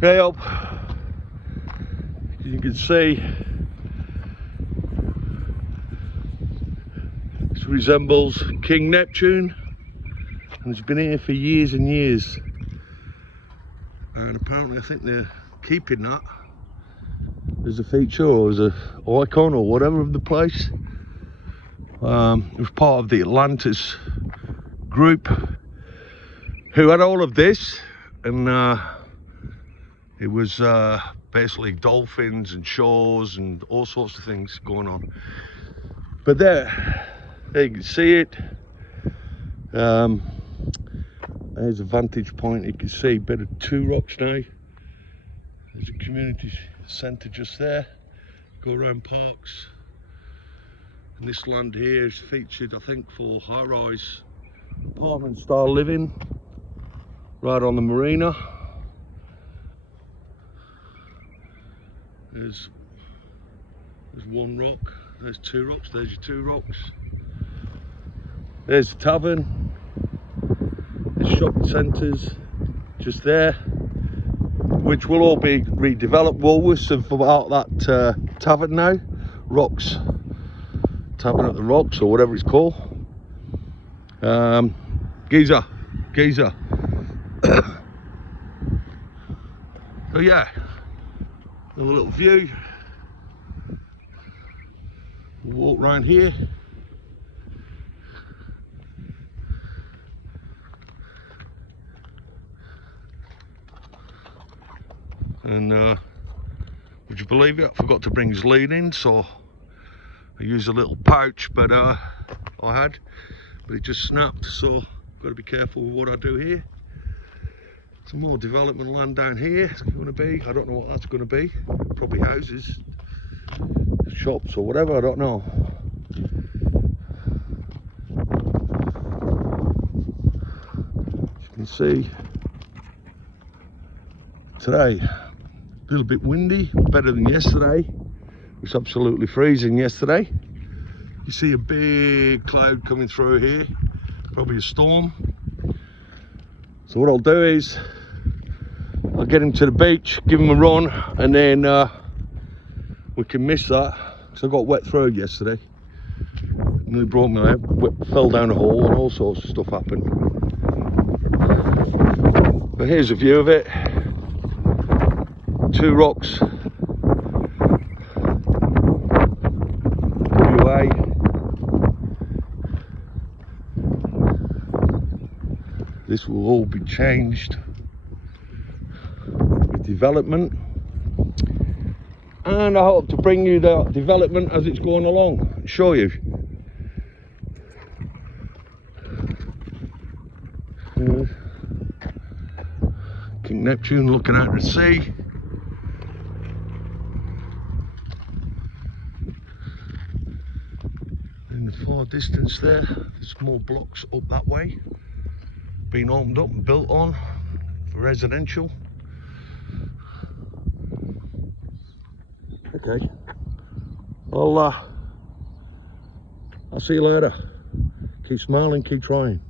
Okay, up. You can see this resembles King Neptune, and it's been here for years and years. And apparently I think they're keeping that as a feature or as an icon or whatever of the place. It was part of the Atlantis group who had all of this, and it was basically dolphins and shores and all sorts of things going on. But there you can see it. There's a vantage point. You can see a bit of Two Rocks now. There's a community centre just there. Go around parks. And this land here is featured, I think, for high-rise apartment style living right on the marina. There's one rock, there's two rocks, there's your two rocks. There's the tavern. There's shopping centres just there, which will all be redeveloped. Woolworths have bought that tavern now, Rocks, Tavern at the Rocks or whatever it's called. Giza. So yeah, a little view. We'll walk around here. And would you believe it, I forgot to bring his lead in, so I used a little pouch, but it just snapped, so got to be careful with what I do here. Some more development land down here. It's going to be, I don't know what that's going to be, probably houses, shops or whatever, I don't know. As you can see, today a little bit windy, better than yesterday. It was absolutely freezing yesterday. You see a big cloud coming through here, probably a storm. So what I'll do is I'll get him to the beach, give him a run, and then we can miss that, because I got wet through yesterday. Nearly broke my leg, fell down a hole, and all sorts of stuff happened. But here's a view of it. Two Rocks, WA. This will all be changed with development, and I hope to bring you the development as it's going along and show you. King Neptune looking out at the sea. In the far distance there, there's more blocks up that way, being opened up and built on for residential. Okay, I'll see you later. Keep smiling, keep trying.